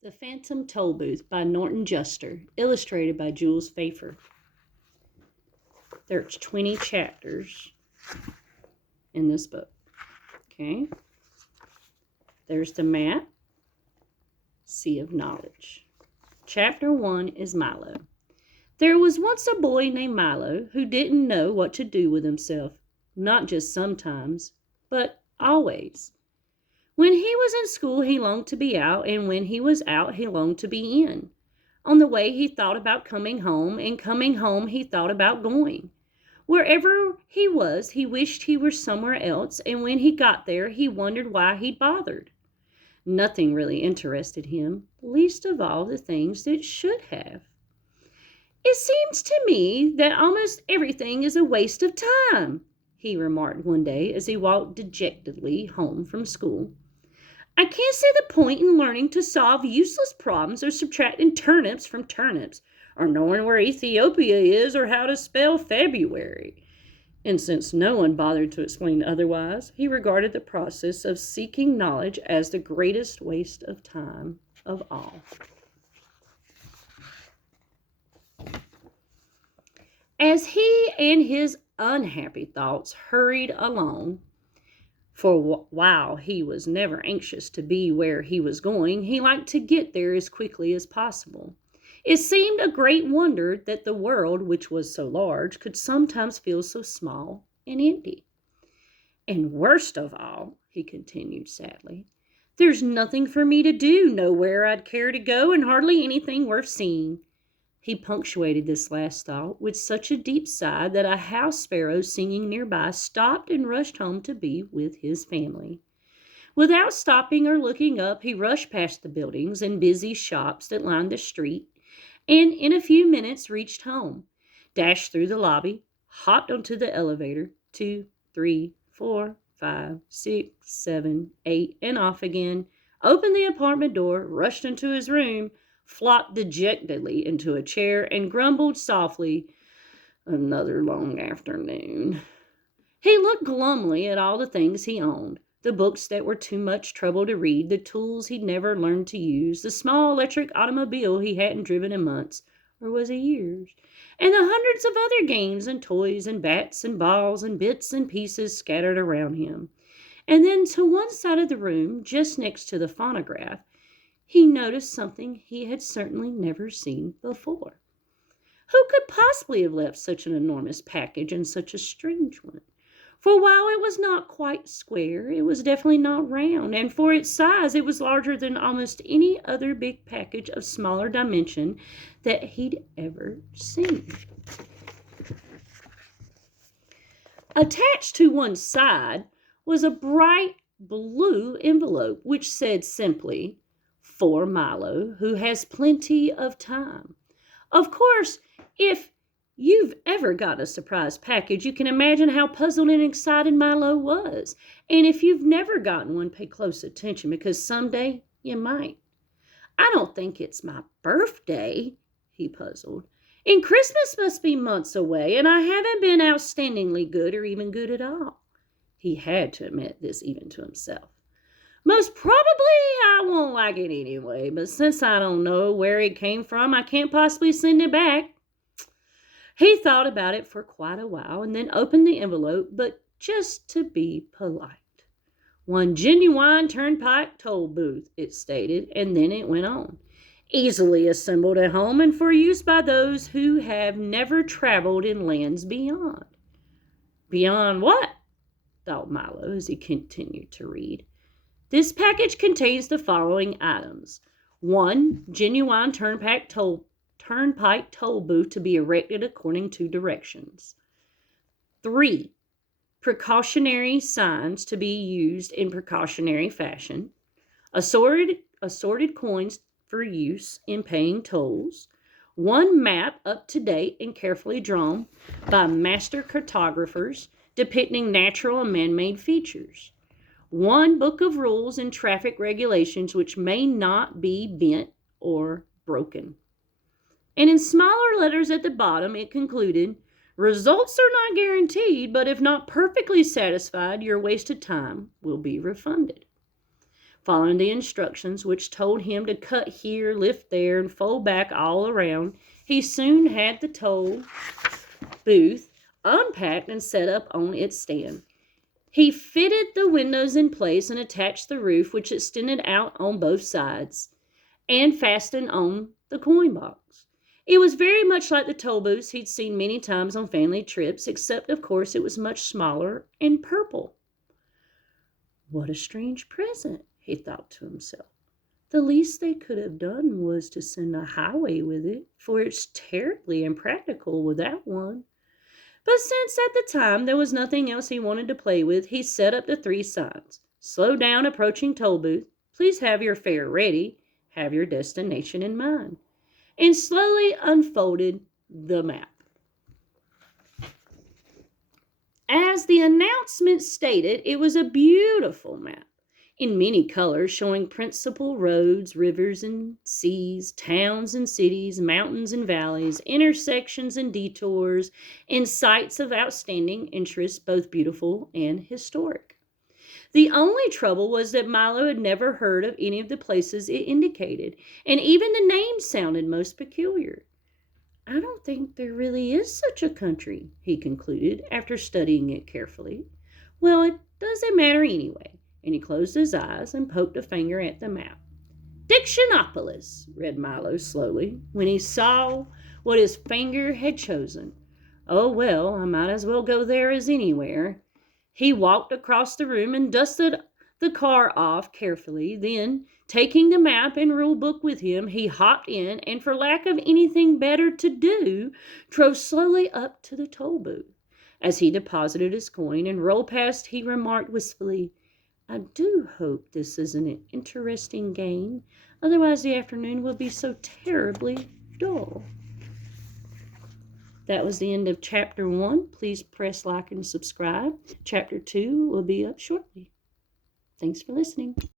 The Phantom Tollbooth by Norton Juster, illustrated by Jules Pfeiffer. There's 20 chapters in this book. Okay. There's the map, Sea of Knowledge. Chapter 1 is Milo. There was once a boy named Milo who didn't know what to do with himself, not just sometimes, but always. When he was in school, he longed to be out, and when he was out, he longed to be in. On the way, he thought about coming home, and coming home, he thought about going. Wherever he was, he wished he were somewhere else, and when he got there, he wondered why he'd bothered. Nothing really interested him, least of all the things that should have. It seems to me that almost everything is a waste of time, he remarked one day as he walked dejectedly home from school. I can't see the point in learning to solve useless problems or subtracting turnips from turnips, or knowing where Ethiopia is or how to spell February. And since no one bothered to explain otherwise, he regarded the process of seeking knowledge as the greatest waste of time of all. As he and his unhappy thoughts hurried along, for while he was never anxious to be where he was going, he liked to get there as quickly as possible. It seemed a great wonder that the world, which was so large, could sometimes feel so small and empty. And worst of all, he continued sadly, there's nothing for me to do, nowhere I'd care to go, and hardly anything worth seeing. He punctuated this last thought with such a deep sigh that a house sparrow singing nearby stopped and rushed home to be with his family. Without stopping or looking up, he rushed past the buildings and busy shops that lined the street, and in a few minutes reached home, dashed through the lobby, hopped onto the elevator, 2, 3, 4, 5, 6, 7, 8, and off again, opened the apartment door, rushed into his room, flopped dejectedly into a chair, and grumbled softly, another long afternoon. He looked glumly at all the things he owned, the books that were too much trouble to read, the tools he'd never learned to use, the small electric automobile he hadn't driven in months, or was it years, and the hundreds of other games and toys and bats and balls and bits and pieces scattered around him. And then to one side of the room, just next to the phonograph, he noticed something he had certainly never seen before. Who could possibly have left such an enormous package in such a strange one? For while it was not quite square, it was definitely not round, and for its size, it was larger than almost any other big package of smaller dimension that he'd ever seen. Attached to one side was a bright blue envelope which said simply, for Milo, who has plenty of time. Of course, if you've ever got a surprise package, you can imagine how puzzled and excited Milo was. And if you've never gotten one, pay close attention, because someday you might. I don't think it's my birthday, he puzzled. And Christmas must be months away, and I haven't been outstandingly good or even good at all. He had to admit this even to himself. Most probably I won't like it anyway, but since I don't know where it came from, I can't possibly send it back. He thought about it for quite a while and then opened the envelope, but just to be polite. One genuine turnpike toll booth, it stated, and then it went on. Easily assembled at home and for use by those who have never traveled in lands beyond. Beyond what? Thought Milo as he continued to read. This package contains the following items. 1. Genuine turnpike toll booth to be erected according to directions. 3. Precautionary signs to be used in precautionary fashion. Assorted coins for use in paying tolls. 1 map up to date and carefully drawn by master cartographers depicting natural and man-made features. 1 book of rules and traffic regulations which may not be bent or broken. And in smaller letters at the bottom, it concluded, results are not guaranteed, but if not perfectly satisfied, your wasted time will be refunded. Following the instructions, which told him to cut here, lift there, and fold back all around, he soon had the toll booth unpacked and set up on its stand. He fitted the windows in place and attached the roof, which extended out on both sides, and fastened on the coin box. It was very much like the toll booths he'd seen many times on family trips, except, of course, it was much smaller and purple. What a strange present, he thought to himself. The least they could have done was to send a highway with it, for it's terribly impractical without one. But since at the time there was nothing else he wanted to play with, he set up the 3 signs. Slow down approaching toll booth. Please have your fare ready. Have your destination in mind. And slowly unfolded the map. As the announcement stated, it was a beautiful map in many colors, showing principal roads, rivers and seas, towns and cities, mountains and valleys, intersections and detours, and sites of outstanding interest, both beautiful and historic. The only trouble was that Milo had never heard of any of the places it indicated, and even the names sounded most peculiar. I don't think there really is such a country, he concluded after studying it carefully. Well, it doesn't matter anyway, and he closed his eyes and poked a finger at the map. Dictionopolis, read Milo slowly, when he saw what his finger had chosen. Oh, well, I might as well go there as anywhere. He walked across the room and dusted the car off carefully. Then, taking the map and rule book with him, he hopped in and, for lack of anything better to do, drove slowly up to the toll booth. As he deposited his coin and rolled past, he remarked wistfully, I do hope this is an interesting game. Otherwise the afternoon will be so terribly dull. That was the end of Chapter 1. Please press like and subscribe. Chapter 2 will be up shortly. Thanks for listening.